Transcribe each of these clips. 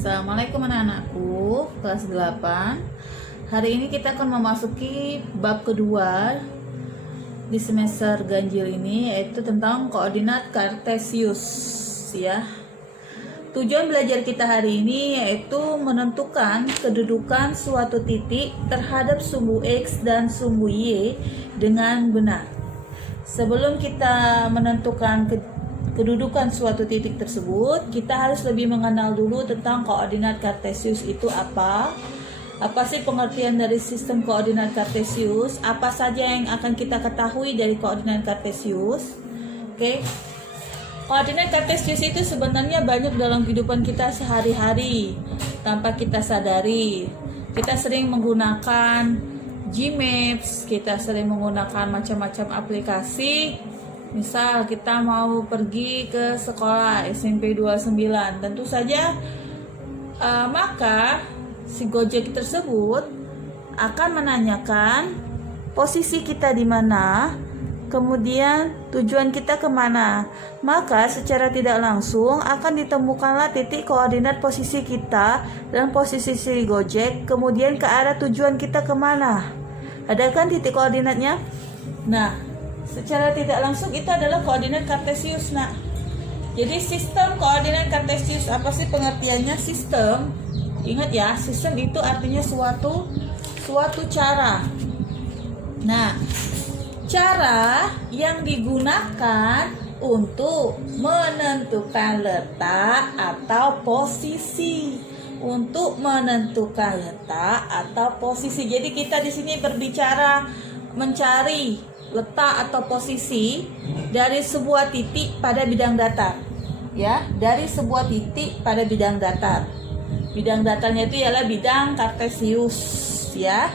Assalamualaikum anak-anakku, kelas 8. Hari ini kita akan memasuki bab kedua di semester ganjil ini, yaitu tentang koordinat kartesius ya. Tujuan belajar kita hari ini yaitu menentukan kedudukan suatu titik terhadap sumbu X dan sumbu Y dengan benar. Sebelum kita menentukan kedudukan suatu titik tersebut, kita harus lebih mengenal dulu tentang koordinat kartesius itu apa. Apa sih pengertian dari sistem koordinat kartesius? Apa saja yang akan kita ketahui dari koordinat kartesius? Oke. Koordinat kartesius itu sebenarnya banyak dalam kehidupan kita sehari-hari tanpa kita sadari. Kita sering menggunakan Gmaps, kita sering menggunakan macam-macam aplikasi. Misal kita mau pergi ke sekolah SMP 29, tentu saja maka si Gojek tersebut akan menanyakan posisi kita di mana, kemudian tujuan kita kemana. Maka secara tidak langsung akan ditemukanlah titik koordinat posisi kita dan posisi si Gojek, kemudian ke arah tujuan kita kemana. Ada kan titik koordinatnya? Nah, secara tidak langsung itu adalah koordinat kartesius, nak. Jadi sistem koordinat kartesius, apa sih pengertiannya sistem? Ingat ya, sistem itu artinya suatu cara. Nah, cara yang digunakan untuk menentukan letak atau posisi. Untuk menentukan letak atau posisi. Jadi kita di sini berbicara mencari letak atau posisi dari sebuah titik pada bidang datar, ya, dari sebuah titik pada bidang datar. Bidang datarnya itu ialah bidang kartesius, ya.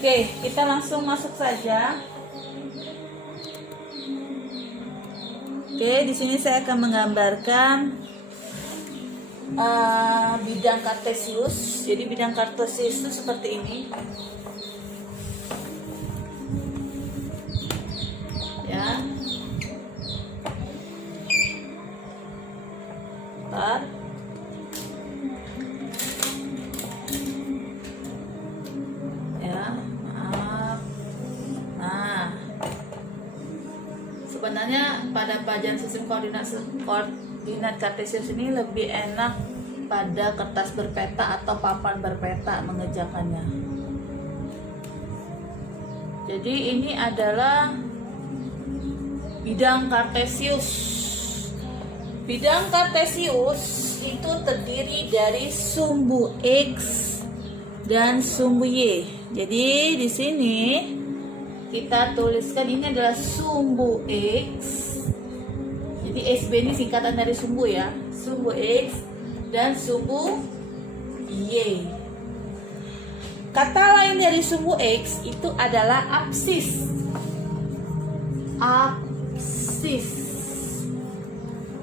Oke, kita langsung masuk saja. Oke, di sini saya akan menggambarkan bidang kartesius. Jadi bidang kartesius itu seperti ini. Ya. Bentar. Ya, maaf. Nah, sebenarnya pada pelajaran sistem koordinat kartesius ini lebih enak pada kertas berpeta atau papan berpeta mengerjakannya. Jadi ini adalah bidang kartesius. Bidang kartesius itu terdiri dari sumbu X dan sumbu Y. Jadi di sini kita tuliskan ini adalah sumbu X. Jadi SB ini singkatan dari sumbu ya. Sumbu X dan sumbu Y. Kata lain dari sumbu X itu adalah absis.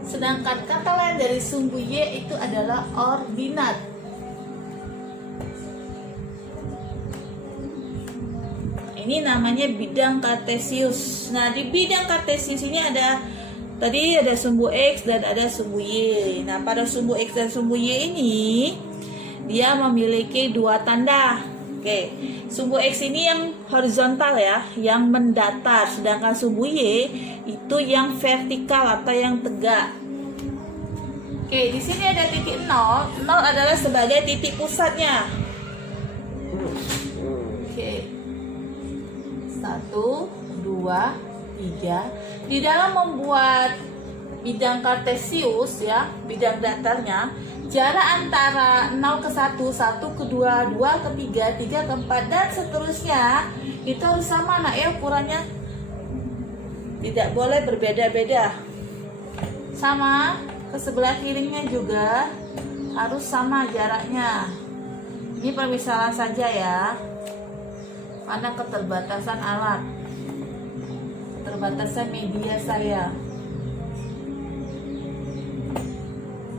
Sedangkan kata lain dari sumbu Y itu adalah ordinat. Ini namanya bidang kartesius. Nah, di bidang kartesius ini ada sumbu X dan ada sumbu Y. Nah, pada sumbu X dan sumbu Y ini dia memiliki dua tanda. Oke, sumbu X ini yang horizontal ya, yang mendatar, sedangkan sumbu Y itu yang vertikal atau yang tegak. Oke, di sini ada titik 0. 0 adalah sebagai titik pusatnya. Oke. 1, 2, 3. Di dalam membuat bidang kartesius ya, bidang datarnya, jarak antara 0 ke 1, 1 ke 2, 2 ke 3, 3 ke 4, dan seterusnya itu harus sama, nak ya, ukurannya. Tidak boleh berbeda-beda. Sama, ke sebelah kirinya juga harus sama jaraknya. Ini permisalan saja ya, karena keterbatasan alat, keterbatasan media saya.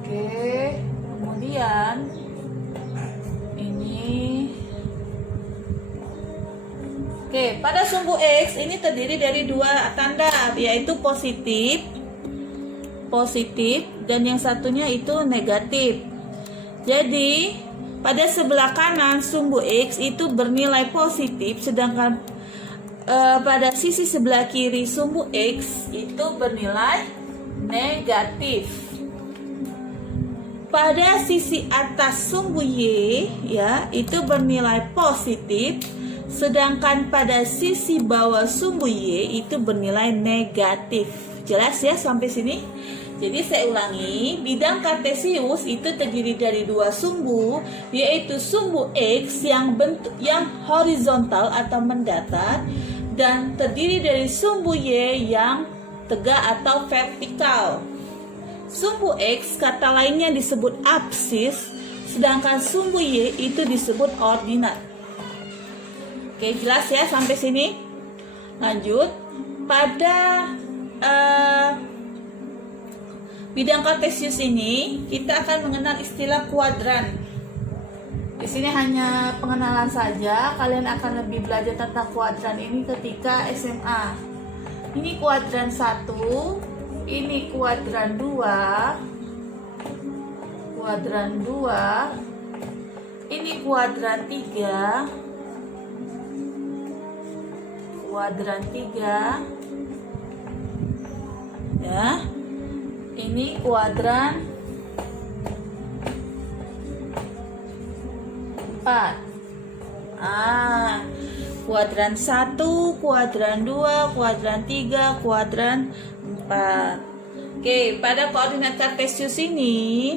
Oke, kemudian ini. Oke, pada sumbu X ini terdiri dari dua tanda, yaitu positif positif dan yang satunya itu negatif. Jadi pada sebelah kanan sumbu X itu bernilai positif, sedangkan pada sisi sebelah kiri sumbu X itu bernilai negatif. Pada sisi atas sumbu Y ya itu bernilai positif, sedangkan pada sisi bawah sumbu Y itu bernilai negatif. Jelas ya sampai sini? Jadi saya ulangi, bidang kartesius itu terdiri dari dua sumbu, yaitu sumbu X yang horizontal atau mendatar dan terdiri dari sumbu Y yang tegak atau vertikal. Sumbu X kata lainnya disebut absis, sedangkan sumbu Y itu disebut ordinat. Oke, jelas ya sampai sini? Lanjut, pada bidang kartesius ini kita akan mengenal istilah kuadran. Di sini hanya pengenalan saja, kalian akan lebih belajar tentang kuadran ini ketika SMA. Ini kuadran 1, ini kuadran 2, kuadran 2, ini kuadran 3, kuadran 3, ya. Ini kuadran 4. Kuadran 1, kuadran 2, kuadran 3, kuadran 4. Oke, pada koordinat kartesius ini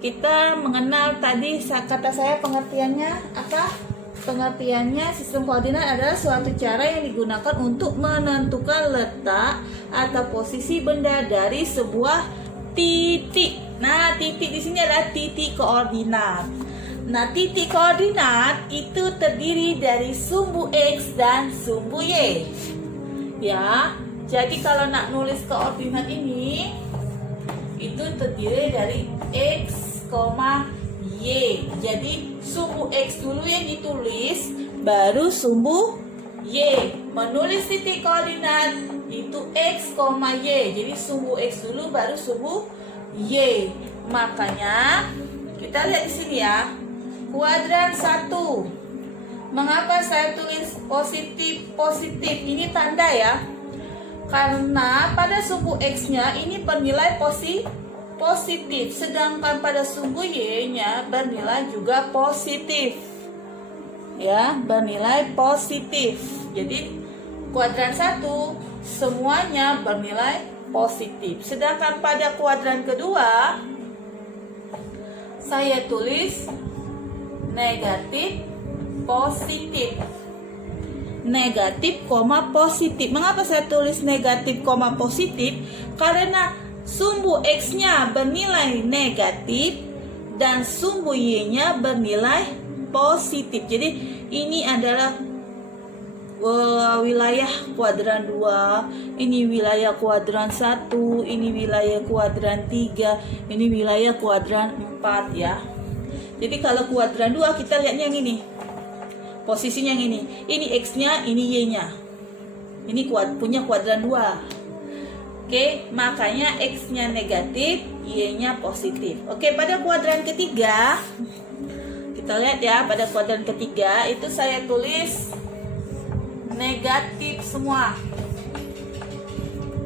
kita mengenal tadi kata saya pengertiannya apa? Pengertiannya sistem koordinat adalah suatu cara yang digunakan untuk menentukan letak atau posisi benda dari sebuah titik. Nah, titik di sini adalah titik koordinat. Nah, titik koordinat itu terdiri dari sumbu X dan sumbu Y. Ya, jadi kalau nak nulis koordinat ini itu terdiri dari X, Y. Jadi sumbu X dulu yang ditulis, baru sumbu Y. Menulis titik koordinat itu X, Y. Jadi sumbu X dulu baru sumbu Y. Makanya kita lihat di sini ya. Kuadran 1. Mengapa saya tulis positif? Ini tanda ya. Karena pada sumbu X-nya ini bernilai positif, sedangkan pada sumbu Y-nya bernilai juga positif. Ya, bernilai positif. Jadi kuadran 1 semuanya bernilai positif. Sedangkan pada kuadran kedua saya tulis negatif, positif. Negatif, positif. Mengapa saya tulis negatif, positif? Karena sumbu X-nya bernilai negatif dan sumbu Y-nya bernilai positif. Jadi ini adalah wilayah kuadran 2, ini wilayah kuadran 1, ini wilayah kuadran 3, ini wilayah kuadran 4 ya. Jadi kalau kuadran 2 kita lihatnya yang ini. Posisinya yang ini. Ini X-nya, ini Y-nya. Ini punya kuadran 2. Oke, makanya X-nya negatif, Y-nya positif. Oke, pada kuadran ketiga, kita lihat ya, pada kuadran ketiga itu saya tulis negatif semua.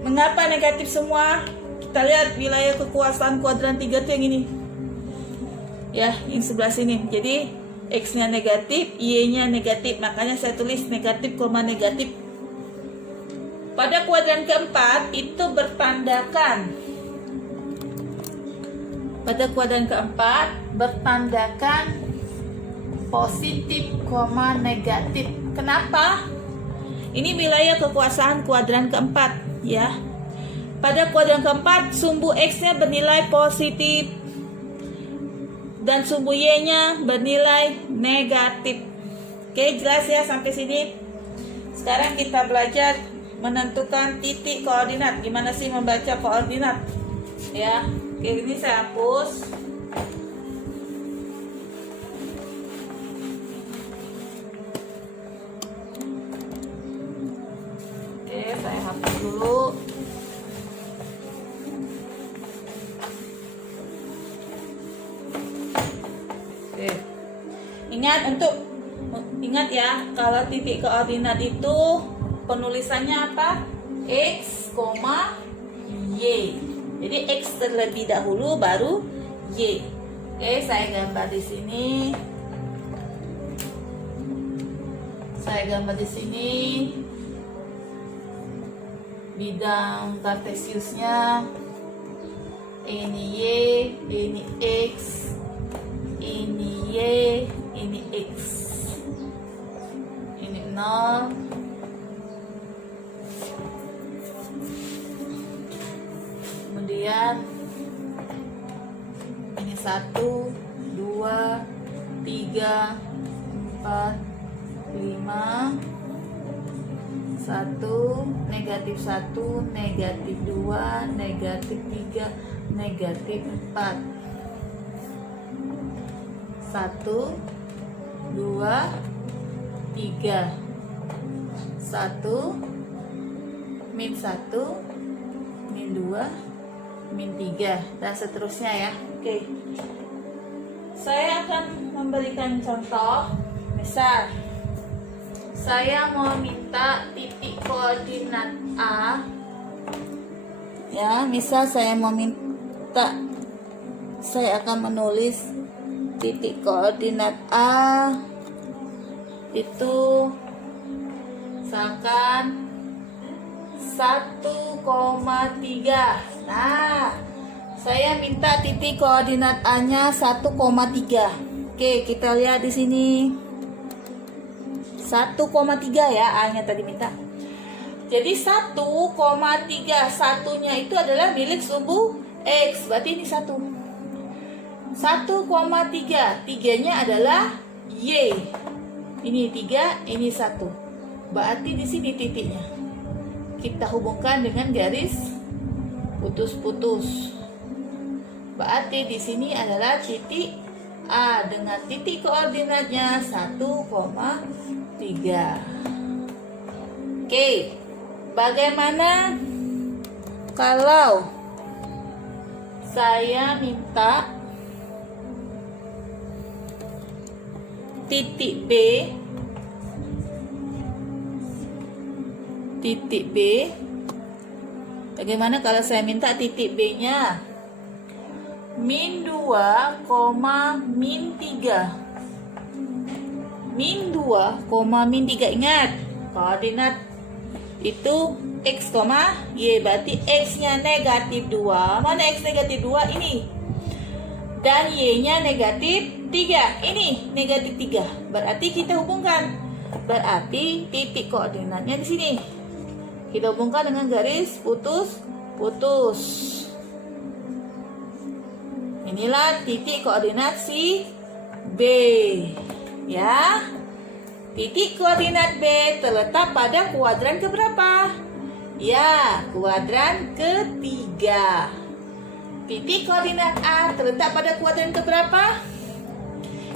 Mengapa negatif semua? Kita lihat wilayah kekuasaan kuadran 3 itu yang ini. Ya, yang sebelah sini. Jadi X-nya negatif, Y-nya negatif. Makanya saya tulis negatif, negatif. Pada kuadran keempat itu bertandakan. Pada kuadran keempat bertandakan positif, negatif. Kenapa? Ini wilayah kekuasaan kuadran keempat ya. Pada kuadran keempat sumbu X-nya bernilai positif dan sumbu Y-nya bernilai negatif. Oke, jelas ya sampai sini. Sekarang kita belajar menentukan titik koordinat. Gimana sih membaca koordinat? Ya, oke, ini saya hapus. Oke, saya hapus dulu. Ingat ya, kalau titik koordinat itu penulisannya apa? X, Y. Jadi X terlebih dahulu baru Y. Oke, saya gambar di sini. Bidang kartesiusnya. Ini Y, ini X, ini Y, ini X. Ini 0. Kemudian ini 1, 2, 3, 4, 5. 1, negatif 1, negatif 2, negatif 3, negatif 4. 1, 2, 3. 1, min 1, min 2, min 3, dan seterusnya ya. Oke. Saya akan memberikan contoh. Misal saya mau minta titik koordinat A. Ya, misal saya akan menulis titik koordinat A itu misalkan 1,3. Nah, saya minta titik koordinat A-nya 1,3. Oke, kita lihat di sini. 1,3 ya, A-nya tadi minta. Jadi 1,3, satunya itu adalah milik sumbu X. Berarti ini 1. 1,3, 3-nya adalah Y. Ini 3, ini 1. Berarti di sini titiknya. Kita hubungkan dengan garis putus-putus. Berarti di sini adalah titik A dengan titik koordinatnya 1,3. Oke, bagaimana kalau saya minta titik B? Bagaimana kalau saya minta titik B-nya min 2, min 3. Min 2, min 3. Ingat, koordinat itu X, Y. Berarti X-nya negatif 2. Mana X negatif 2? Ini. Dan Y-nya negatif 3. Ini negatif 3. Berarti kita hubungkan. Berarti titik koordinatnya di sini. Kita hubungkan dengan garis putus-putus. Inilah titik koordinat si B. Ya. Titik koordinat B terletak pada kuadran keberapa? Ya, kuadran ketiga. Titik koordinat A terletak pada kuadran keberapa?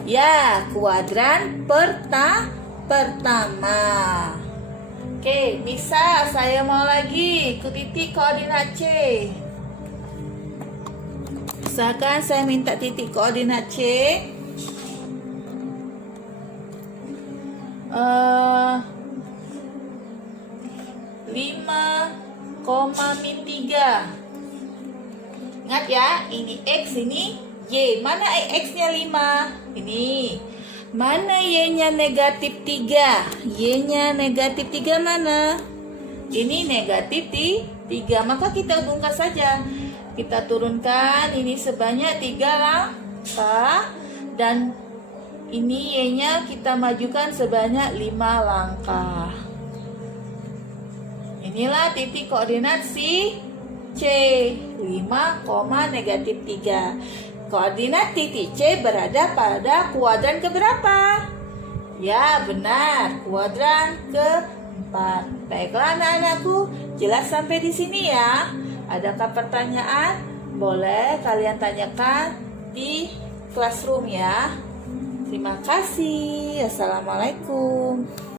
Ya, kuadran pertama. Oke, bisa saya mau lagi ke titik koordinat C. Misalkan saya minta titik koordinat C 5, min 3. Ingat ya, ini X, ini Y. Mana X-nya 5? Ini. Mana Y-nya negatif 3? Y-nya negatif 3 mana? Ini negatif 3. Maka kita hubungkan saja. Kita turunkan ini sebanyak 3 langkah. Dan ini Y-nya kita majukan sebanyak 5 langkah. Inilah titik koordinat si C. 5, negatif 3. Koordinat titik C berada pada kuadran keberapa? Ya, benar, kuadran keempat. Baiklah anak-anakku, jelas sampai di sini ya. Adakah pertanyaan? Boleh kalian tanyakan di classroom ya. Terima kasih. Assalamualaikum.